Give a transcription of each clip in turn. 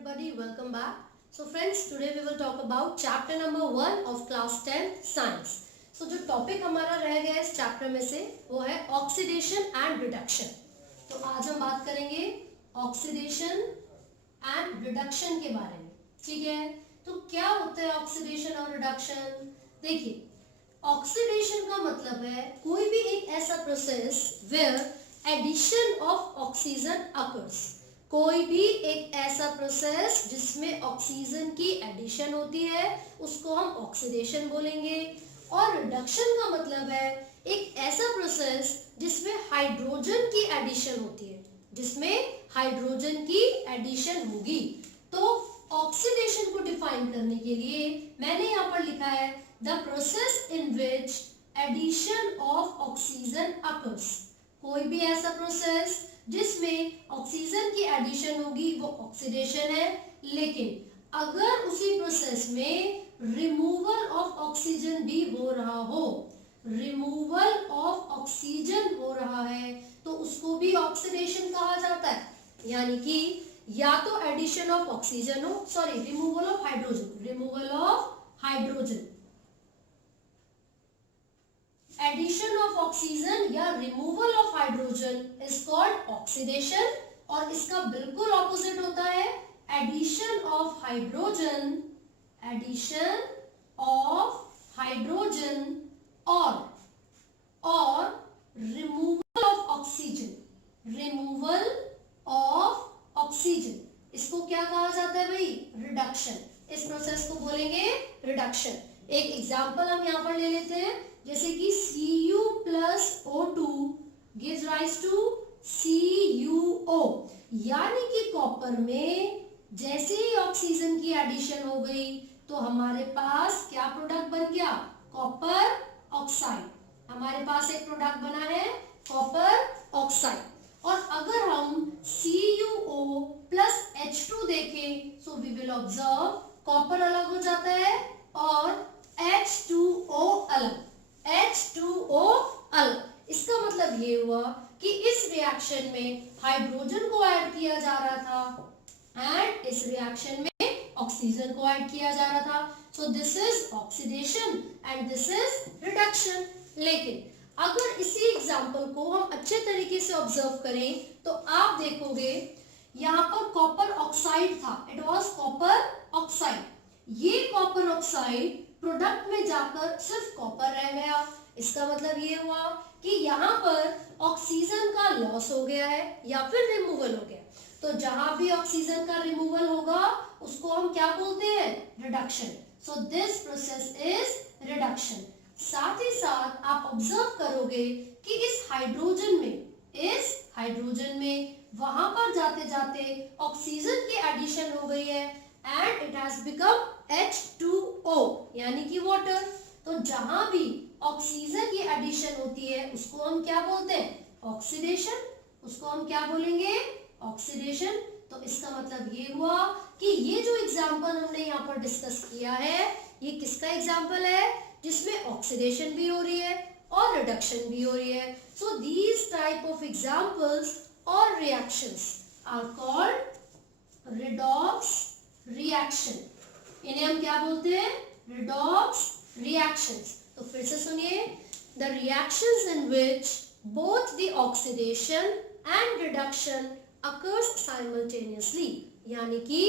everybody, welcome back. So friends, today we will talk about chapter number 1 of class 10 science. So जो topic हमारा रह गया इस chapter में से वो है ऑक्सीडेशन एंड रिडक्शन. तो आज हम बात करेंगे ऑक्सीडेशन एंड रिडक्शन के बारे में. ठीक है, तो क्या होता है ऑक्सीडेशन और रिडक्शन? देखिए, ऑक्सीडेशन का मतलब है कोई भी एक ऐसा process where addition of oxygen occurs. कोई भी एक ऐसा प्रोसेस जिसमें ऑक्सीजन की एडिशन होती है उसको हम ऑक्सीडेशन बोलेंगे. और रिडक्शन का मतलब है एक ऐसा प्रोसेस जिसमें हाइड्रोजन की एडिशन होती है, जिसमें हाइड्रोजन की एडिशन होगी. तो ऑक्सीडेशन को डिफाइन करने के लिए मैंने यहाँ पर लिखा है the process in which edition of oxygen occurs. कोई भी ऐसा प्रोसेस जिसमें ऑक्सीजन की एडिशन होगी वो ऑक्सीडेशन है. लेकिन अगर उसी प्रोसेस में रिमूवल ऑफ ऑक्सीजन भी हो रहा हो, रिमूवल ऑफ ऑक्सीजन हो रहा है तो उसको भी ऑक्सीडेशन कहा जाता है. यानी कि या तो एडिशन ऑफ ऑक्सीजन हो, sorry removal of hydrogen, removal of hydrogen, addition of oxygen या removal of hydrogen is called oxidation. और इसका बिल्कुल ऑपोजिट होता है addition of hydrogen, addition of hydrogen और removal of oxygen, removal of oxygen. इसको क्या कहा जाता है भाई? रिडक्शन. इस प्रोसेस को बोलेंगे रिडक्शन. एक एग्जांपल हम यहाँ पर ले लेते हैं, जैसे कि Cu plus O2 gives rise to CuO. यानी कि कॉपर में जैसे ही ऑक्सीजन की एडिशन हो गई तो हमारे पास क्या प्रोडक्ट बन गया? Copper oxide. हमारे पास एक प्रोडक्ट बना है कॉपर ऑक्साइड. और अगर हम CuO plus H2 देखें so we will observe copper अलग हो जाता है और H2O अलग, H2O अलग. इसका मतलब ये हुआ कि इस रिएक्शन में हाइड्रोजन को ऐड किया जा रहा था एंड इस रिएक्शन में ऑक्सीजन को ऐड किया जा रहा था. So this is oxidation and this is reduction. लेकिन अगर इसी एग्जांपल को हम अच्छे तरीके से ऑब्जर्व करें तो आप देखोगे यहाँ पर कॉपर ऑक्साइड था, इट वाज कॉपर ऑक्साइड. ये कॉपर ऑक्साइड प्रोडक्ट में जाकर सिर्फ कॉपर रह गया. इसका मतलब ये हुआ कि यहाँ पर ऑक्सीजन का लॉस हो गया है या फिर रिमूवल हो गया. तो जहां भी ऑक्सीजन का रिमूवल होगा उसको हम क्या बोलते हैं? Reduction. So this process is reduction. साथ ही साथ आप ऑब्जर्व करोगे कि इस हाइड्रोजन में वहां पर जाते जाते ऑक्सीजन की एडिशन हो गई है and it has become H2O यानी कि वाटर. तो जहां भी ऑक्सीजन की एडिशन होती है उसको हम क्या बोलते हैं? ऑक्सीडेशन. उसको हम क्या बोलेंगे? ऑक्सीडेशन. तो इसका मतलब ये हुआ कि ये जो एग्जांपल हमने यहाँ पर डिस्कस किया है ये किसका एग्जांपल है? जिसमें ऑक्सीडेशन भी हो रही है और रिडक्शन भी हो रही है. So these type of examples और reactions are called redox reaction. इन्हें हम क्या बोलते हैं? Redox reactions. तो फिर से सुनिए, the reactions in which both the oxidation and reduction occurs simultaneously. यानी कि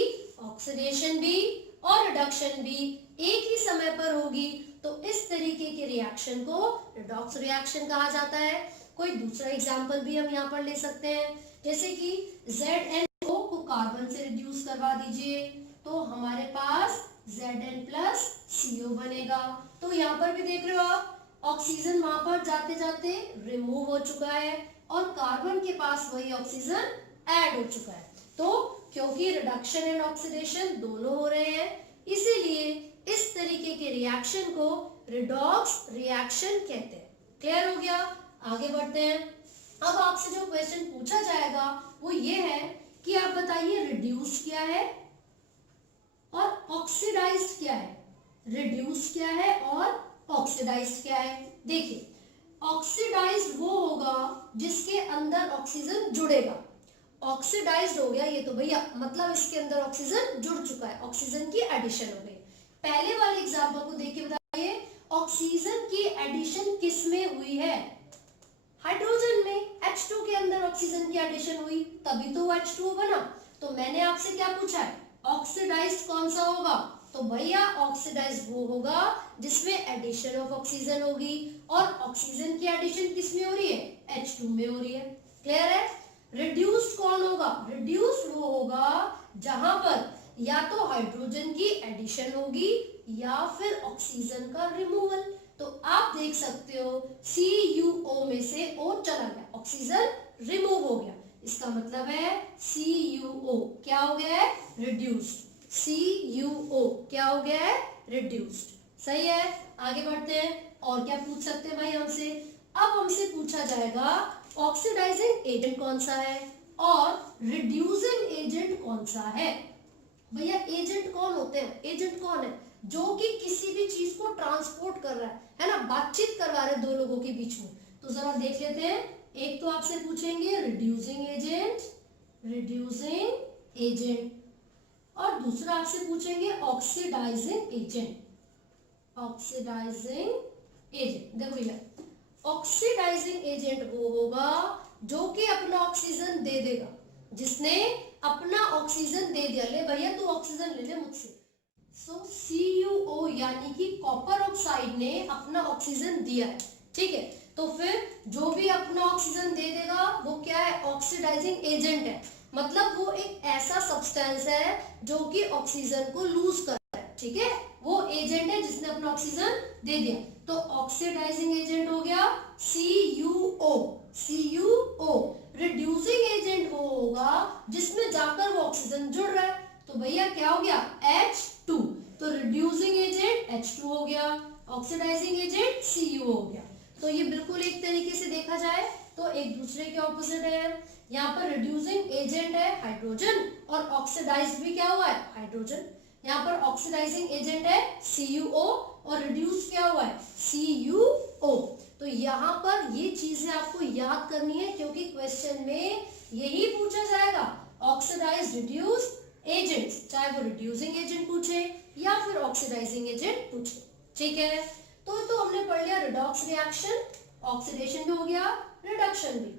ऑक्सीडेशन भी और रिडक्शन भी एक ही समय पर होगी तो इस तरीके के रिएक्शन को रिडॉक्स रिएक्शन कहा जाता है. कोई दूसरा एग्जांपल भी हम यहाँ पर ले सकते हैं, जैसे कि ZnO को कार्बन से रिड्यूस करवा दीजिए तो हमारे पास Zn+CO बनेगा. तो यहाँ पर भी देख रहे हो आप ऑक्सीजन वहां पर जाते जाते रिमूव हो चुका है और कार्बन के पास वही ऑक्सीजन ऐड हो चुका है. तो क्योंकि रिडक्शन एंड ऑक्सीडेशन दोनों हो रहे हैं इसीलिए इस तरीके के रिएक्शन को रिडॉक्स रिएक्शन कहते हैं. क्लियर हो गया? आगे बढ़ते हैं. अब आपसे जो क्वेश्चन पूछा जाएगा वो ये है कि आप बताइए रिड्यूस क्या है और ऑक्सीडाइज्ड क्या है? रिड्यूस क्या है और ऑक्सीडाइज्ड क्या है? देखिए, ऑक्सीडाइज्ड वो होगा जिसके अंदर ऑक्सीजन जुड़ेगा ऑक्सीडाइज्ड हो गया ये तो भैया, मतलब इसके अंदर ऑक्सीजन जुड़ चुका है, ऑक्सीजन की एडिशन हो गई। पहले वाले एग्जाम्पल को देख के बताइए, ऑक्सीजन की एडिशन किस में हुई है? हाइड्रोजन में, H2 के अंदर ऑक्सीजन की एडिशन हुई, तभी तो H2O बना। तो मैंने आपसे क्या पूछा है, ऑक्सीडाइज्ड कौन सा होगा? तो भैया ऑक्सीडाइज्ड वो होगा जिसमें एडिशन ऑफ ऑक्सीजन होगी, और ऑक्सीजन की एडिशन किस में हो रही है? H2 में हो रही है। क्लियर है? रिड्यूस्ड कौन होगा? रिड्यूस्ड वो होगा जहां पर या तो हाइड्रोजन की एडिशन होगी या फिर ऑक्सीजन का रिमूवल। तो आप देख सकते हो CuO में से O चला गया, ऑक्सीजन रिमूव हो गया, इसका मतलब है CuO क्या हो गया है? रिड्यूस्ड। CuO क्या हो गया है? रिड्यूस्ड। सही है, आगे बढ़ते हैं। और क्या पूछ सकते हैं भाई हमसे? अब हमसे पूछा जाएगा ऑक्सीडाइजिंग एजेंट कौन सा है और रिड्यूसिंग एजेंट कौन सा है। भैया एजेंट कौन होते हैं? एजेंट कौन है? जो कि किसी भी चीज को ट्रांसपोर्ट कर रहा है ना, बातचीत करवा रहे दो लोगों के बीच में। तो जरा देख लेते हैं। एक तो आपसे पूछेंगे रिड्यूसिंग एजेंट, रिड्यूसिंग एजेंट, और दूसरा आपसे पूछेंगे ऑक्सीडाइजिंग एजेंट, ऑक्सीडाइजिंग एजेंट। देखो भैया ऑक्सीडाइजिंग एजेंट वो होगा जो कि अपना ऑक्सीजन दे देगा, जिसने अपना ऑक्सीजन दे दिया, ले भैया तू ऑक्सीजन ले ले मुझसे। सो CuO यानी कि कॉपर ऑक्साइड ने अपना ऑक्सीजन दिया है, ठीक है। तो फिर जो भी अपना ऑक्सीजन दे देगा वो क्या है? ऑक्सीडाइजिंग एजेंट है। मतलब वो एक ऐसा सब्सटेंस है जो कि ऑक्सीजन को लूज कर रहा है, ठीक है। वो एजेंट है जिसने अपना ऑक्सीजन दे दिया। तो ऑक्सीडाइजिंग एजेंट हो गया CuO, CuO। रिड्यूसिंग एजेंट वो होगा जिसमें जाकर वो ऑक्सीजन जुड़ रहा है। तो भैया क्या हो गया? H2। तो रिड्यूसिंग एजेंट H2 हो गया, ऑक्सीडाइजिंग एजेंट CuO हो गया। तो ये बिल्कुल एक तरीके से देखा जाए तो एक दूसरे के ऑपोजिट है। यहाँ पर रिड्यूसिंग एजेंट है हाइड्रोजन और ऑक्सीडाइज्ड भी क्या हुआ है? हाइड्रोजन। यहाँ पर ऑक्सीडाइजिंग एजेंट है CuO और रिड्यूस क्या हुआ है? CuO। तो यहाँ पर ये चीजें आपको याद करनी है क्योंकि क्वेश्चन में यही पूछा जाएगा, ऑक्सीडाइज्ड रिड्यूस्ड एजेंट्स, चाहे वो रिड्यूसिंग एजेंट पूछे या फिर ऑक्सीडाइजिंग एजेंट पूछे, ठीक है। तो हमने पढ़ लिया रिडॉक्स रिएक्शन, ऑक्सीडेशन भी हो गया, रिडक्शन भी।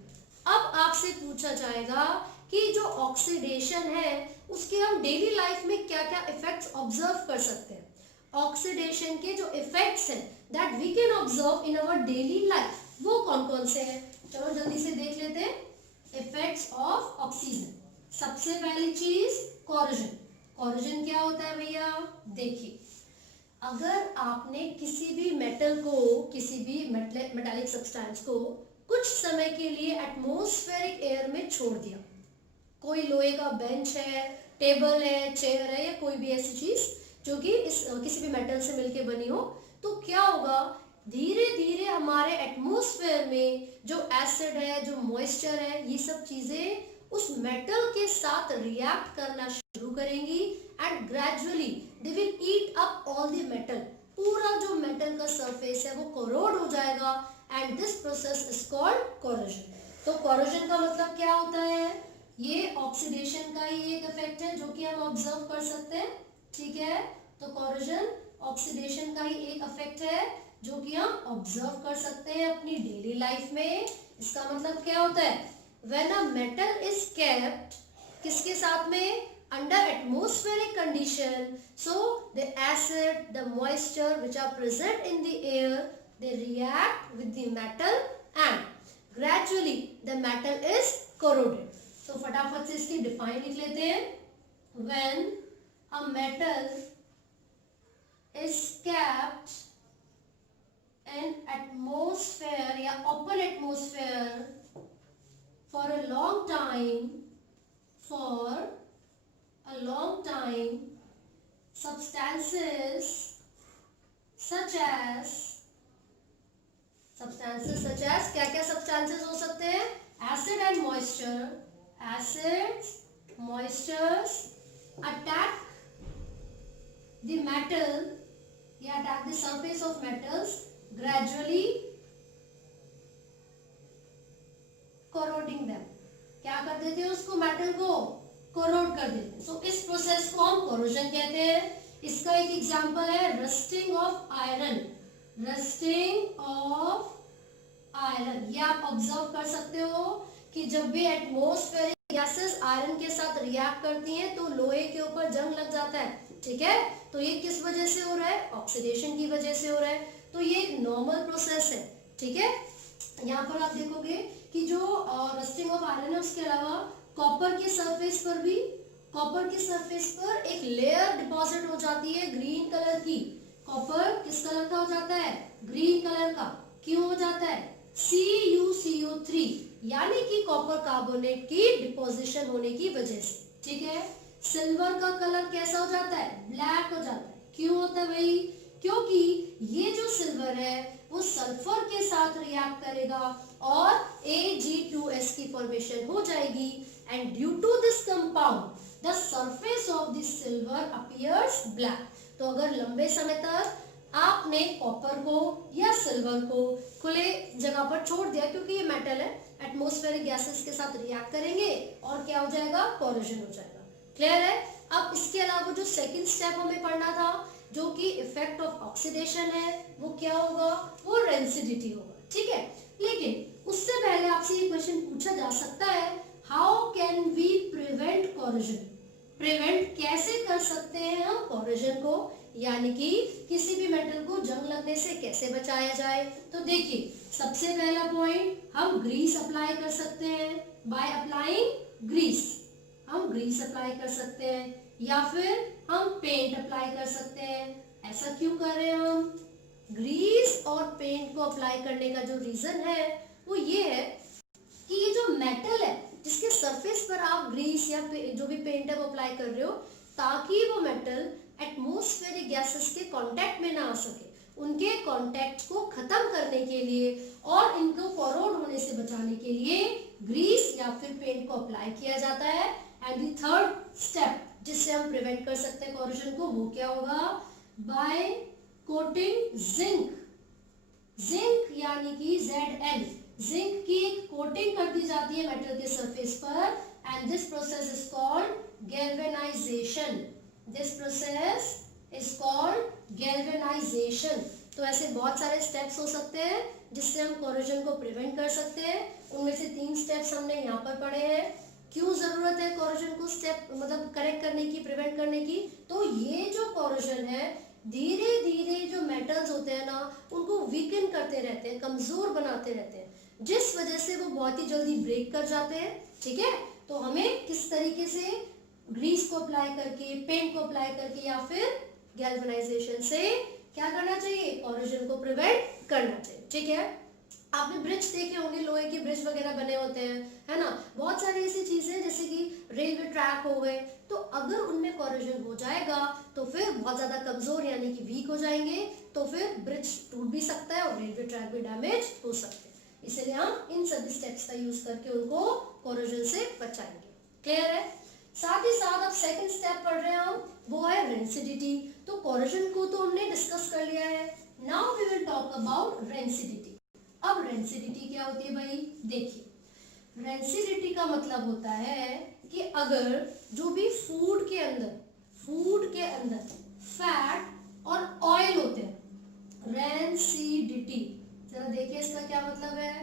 अब आपसे पूछा जाएगा कि जो ऑक्सीडेशन है उसके हम डेली लाइफ में क्या क्या इफेक्ट्स ऑब्जर्व कर सकते हैं। ऑक्सीडेशन के जो इफेक्ट्स हैं that we can observe in our daily life, वो कौन कौन से हैं? चलो जल्दी से देख लेते हैं। इफेक्ट्स ऑफ ऑक्सीजन, सबसे पहली चीज कोरोजन। कोरोजन क्या होता है भैया? देखिए अगर आपने किसी भी मेटल को, किसी भी मेटालिक सब्सटेंस को कुछ समय के लिए एटमॉस्फेरिक एयर में छोड़ दिया, कोई लोहे का बेंच है, टेबल है, चेयर है या कोई भी ऐसी चीज जो कि इस किसी भी मेटल से मिलके बनी हो, तो क्या होगा? धीरे धीरे हमारे एटमॉस्फेयर में जो एसिड है, जो मॉइस्चर है, ये सब चीजें उस मेटल के साथ रिएक्ट करना शुरू करेंगी and gradually they will eat up all the metal. पूरा जो मेटल का सरफेस है वो कोरोड हो जाएगा and this process is called corrosion. तो कोरोजन का मतलब क्या होता है? ये ऑक्सीडेशन का ही एक इफेक्ट है जो कि हम ऑब्जर्व कर सकते हैं, ठीक है। तो कोरोजन ऑक्सीडेशन का ही एक इफेक्ट है जो कि हम ऑब्जर्व कर सकते हैं अपनी डेली लाइफ में। इसका मतलब क्या होता है? When a metal is kept, किसके साथ में? Under atmospheric condition, so the acid, the moisture which are present in the air, they react with the metal and gradually the metal is corroded. तो फटाफट से इसकी डिफाइन लिख लेते हैं। When a metal is kept in atmosphere या open atmosphere for a long time, substances such as क्या क्या substances हो सकते हैं? acid and moisture, acids, moistures attack the metal, they attack the surface of metals, gradually corroding them, क्या कर देते हैं उसको, मेटल को कोरोड कर देते हैं। सो इस प्रोसेस को हम कोरोजन कहते हैं। इसका एक एग्जांपल है rusting of iron, rusting of iron. ये आप ऑब्जर्व कर सकते हो कि जब भी एटमॉस्फेरिक गैसेस आयरन के साथ रिएक्ट करती हैं तो लोहे के ऊपर जंग लग जाता है, ठीक है। तो ये किस वजह से हो रहा है, ऑक्सीडेशन की वजह से हो रहा है। तो ये एक नॉर्मल प्रोसेस है, ठीक है। यहाँ पर आप देखोगे कि जो रस्टिंग ऑफ आयरन है उसके अलावा कॉपर के सरफेस पर भी, कॉपर के सरफेस पर एक लेयर डिपॉजिट हो जाती है ग्रीन कलर की। कॉपर किस कलर का हो जाता है, ग्रीन कलर का। क्यों हो जाता है, CuCO3 यानी कि कॉपर कार्बोनेट की डिपोजिशन होने की वजह से, ठीक है। सिल्वर का कलर कैसा हो जाता है, ब्लैक हो जाता है। क्यों होता है भाई, क्योंकि ये जो सिल्वर है वो सल्फर के साथ रिएक्ट करेगा और Ag2S की फॉर्मेशन हो जाएगी and due to this compound the surface of this silver appears black. तो अगर लंबे समय तक आपने कॉपर को या सिल्वर को खुले जगह पर छोड़ दिया, क्योंकि ये मेटल है, एटमॉस्फेरिक गैसेस के साथ रिएक्ट करेंगे और क्या हो जाएगा, कोरोजन हो जाएगा। क्लियर है। अब इसके अलावा जो सेकंड स्टेप हमें पढ़ना था जो कि इफेक्ट ऑफ ऑक्सीडेशन है, वो क्या होगा, वो रेंसिडिटी होगा, ठीक है। लेकिन उससे पहले आपसे ये क्वेश्चन पूछा जा सकता है, how can we prevent corrosion. Prevent कैसे कर सकते हैं हम कोरोजन को, यानी कि किसी भी मेटल को जंग लगने से कैसे बचाया जाए। तो देखिए सबसे पहला पॉइंट, हम ग्रीस अप्लाई कर सकते हैं। बाय अप्लाइंग ग्रीस, हम ग्रीस अप्लाई कर सकते हैं या फिर हम पेंट अप्लाई कर सकते हैं। ऐसा क्यों कर रहे हैं हम, ग्रीस और पेंट को अप्लाई करने का जो रीजन है वो ये है कि ये जो मेटल है जिसके सरफेस पर आप ग्रीस या जो भी पेंट है वो अप्लाई कर रहे हो, ताकि वो मेटल एटमॉस्फेरिक गैसेस के कांटेक्ट में ना आ सके, उनके कांटेक्ट को खत्म करने के लिए और इनको कोरोड होने से बचाने के लिए ग्रीस या फिर पेंट को अप्लाई किया जाता है। एंड द थर्ड स्टेप जिससे हम प्रिवेंट कर सकते हैं कोरोजन को, वो क्या होगा, बाय कोटिंग जिंक। जिंक यानी कि Zn, जिंक की एक कोटिंग कर दी जाती है मेटल के सरफेस पर and this process is called galvanisation. This process is called galvanisation. तो ऐसे बहुत सारे स्टेप्स हो सकते हैं जिससे हम कोरोजन को प्रिवेंट कर सकते हैं। उनमें से 3 स्टेप्स हमने यहाँ पर पढ़े हैं। क्यों जरूरत है कोरोजन को स्टेप मतलब करेक्ट करने की, प्रिवेंट करने की, तो ये जो कोरोजन है धीरे धीरे जो मेटल्स होते हैं ना उनको वीकन करते रहते हैं, कमजोर बनाते रहते हैं, जिस वजह से वो बहुत ही जल्दी ब्रेक कर जाते हैं, ठीक है। तो हमें किस तरीके से ग्रीस को अप्लाई करके, पेंट को अप्लाई करके या फिर गैल्वेनाइजेशन से क्या करना चाहिए, कोरोजन को प्रिवेंट करना चाहिए, ठीक है। आपने ब्रिज देखे होंगे, लोहे के ब्रिज वगैरह बने होते हैं, है ना। बहुत सारी ऐसी चीजें जैसे कि रेलवे ट्रैक हो गए, तो अगर उनमें कोरोजन हो जाएगा तो फिर बहुत ज्यादा कमजोर यानी कि वीक हो जाएंगे, तो फिर ब्रिज टूट भी सकता है और रेलवे ट्रैक भी डैमेज हो सकते हैं। इसलिए हम इन सभी स्टेप्स का यूज करके उनको कोरोजन से बचाएंगे। क्लियर है। साथ ही साथ अब सेकंड स्टेप पढ़ रहे हैं हम, वो है रेंसिडिटी। तो कोरोजन को तो हमने डिस्कस कर लिया है, now we will talk about rancidity. अब रेंसिडिटी क्या होती है भाई, देखिए रेंसिडिटी का मतलब होता है कि अगर जो भी फूड के अंदर फैट और ऑयल होते हैं, रेंसिडिटी, जरा देखिए इसका क्या मतलब है।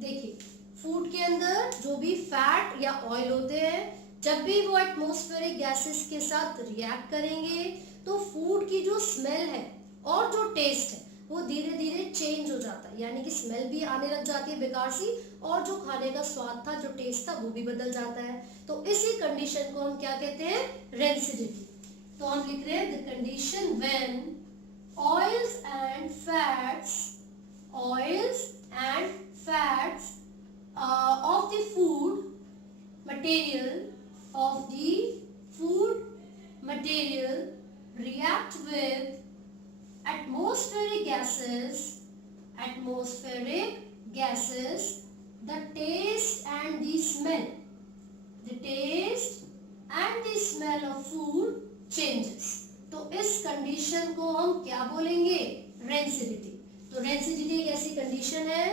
देखिए फूड के अंदर जो भी फैट या ऑयल होते हैं, जब भी वो एटमॉस्फेरिक गैसेस के साथ रिएक्ट करेंगे तो फूड की जो स्मेल है और जो टेस्ट है वो धीरे धीरे चेंज हो जाता है, यानी कि स्मेल भी आने लग जाती है बेकार सी, और जो खाने का स्वाद था, जो टेस्ट था, वो भी बदल जाता है। तो इसी कंडीशन को हम क्या कहते हैं, रेंसिडिटी। तो हम लिख रहे हैं the condition when oils and fats of the food material react with atmospheric gases, the taste and the smell of food changes. तो इस कंडीशन को हम क्या बोलेंगे, रेंसिडिटी। तो रेंसिडिटी एक ऐसी कंडीशन है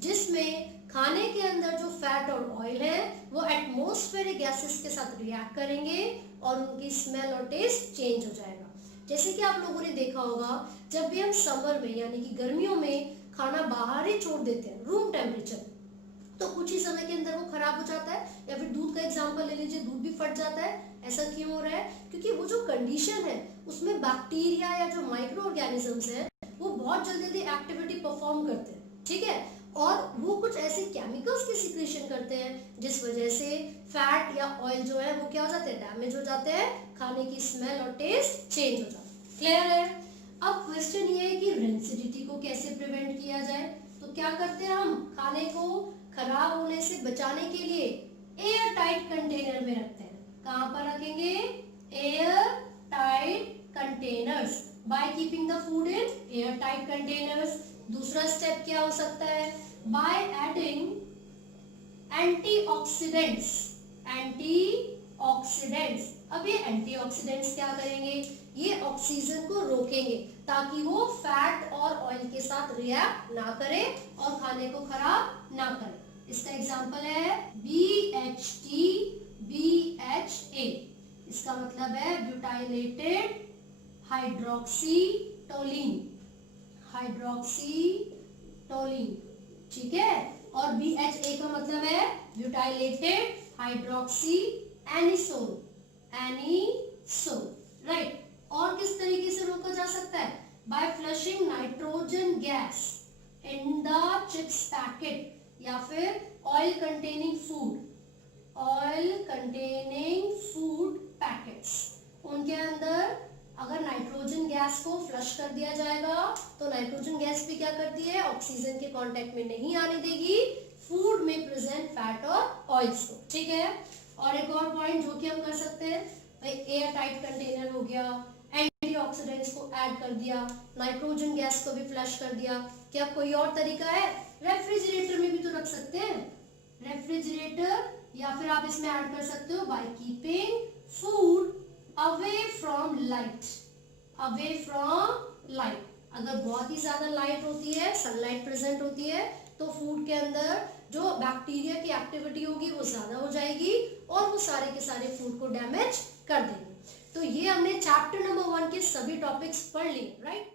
जिसमें खाने के अंदर जो फैट और ऑयल है वो एटमॉस्फेरिक गैसेस के साथ रिएक्ट करेंगे और उनकी स्मेल और टेस्ट चेंज हो जाएगा। जैसे कि आप लोगों ने देखा होगा, जब भी हम समर में यानी कि गर्मियों में खाना बाहर ही छोड़ देते हैं रूम टेम्परेचर, तो कुछ ही समय के अंदर वो खराब हो जाता है। या फिर दूध का एग्जांपल ले लीजिए, दूध भी फट जाता है। ऐसा क्यों हो रहा है? क्योंकि वो जो कंडीशन है उसमें बैक्टीरिया या जो माइक्रो ऑर्गेनिजम्स हैं वो बहुत जल्दी एक्टिविटी परफॉर्म करते हैं, ठीक है, और वो कुछ ऐसे केमिकल्स की सिक्रेशन करते हैं जिस वजह से फैट या ऑयल जो है वो क्या हो जाते हैं, डैमेज हो जाते हैं, खाने की स्मेल और टेस्ट चेंज हो जाता है। क्लियर है? अब क्वेश्चन ये है कि रेंसिडिटी को कैसे प्रिवेंट किया जाए। तो क्या करते हैं, हम खाने को खराब होने से बचाने के लिए एयर टाइट कंटेनर में रखते हैं। कहां पर रखेंगे? Air tight containers, by keeping the food in air tight containers. दूसरा स्टेप क्या हो सकता है? By adding antioxidants. एंटीऑक्सीडेंट्स, अब ये एंटीऑक्सीडेंट्स क्या करेंगे? ये ऑक्सीजन को रोकेंगे ताकि वो फैट और ऑयल के साथ रिएक्ट ना करे और खाने को खराब ना करे। इसका एग्जांपल है BHT, BHA। इसका मतलब है ब्यूटाइलेटेड हाइड्रोक्सीटोलिन, हाइड्रोक्सीटोलिन, ठीक है। और BHA का मतलब है butylated hydroxy anisole, anisole, right. और किस तरीके से रोका जा सकता है? By flushing nitrogen gas in the chips packet या फिर oil containing food, oil containing food packets, उनके अंदर अगर नाइट्रोजन गैस को फ्लश कर दिया जाएगा तो नाइट्रोजन गैस भी क्या करती है? ऑक्सीजन के कांटेक्ट में नहीं आने देगी फूड में प्रेजेंट फैट और ऑयल्स को, ठीक है। और एक और पॉइंट जो कि हम कर सकते हैं, भाई एयर टाइट कंटेनर हो गया, एंटीऑक्सीडेंट्स को ऐड कर दिया, नाइट्रोजन गैस को भी फ्लश कर दिया। क्या कोई और तरीका है? रेफ्रिजरेटर में भी तो रख सकते हैं, रेफ्रिजरेटर, या फिर आप इसमें ऐड कर सकते हो by keeping food away from light, away from light. अगर बहुत ही ज्यादा लाइट होती है, सनलाइट प्रेजेंट होती है, तो फूड के अंदर जो बैक्टीरिया की एक्टिविटी होगी वो ज्यादा हो जाएगी और वो सारे के सारे फूड को डैमेज कर देंगे। तो ये हमने चैप्टर नंबर 1 के सभी टॉपिक्स पढ़ लिए, राइट।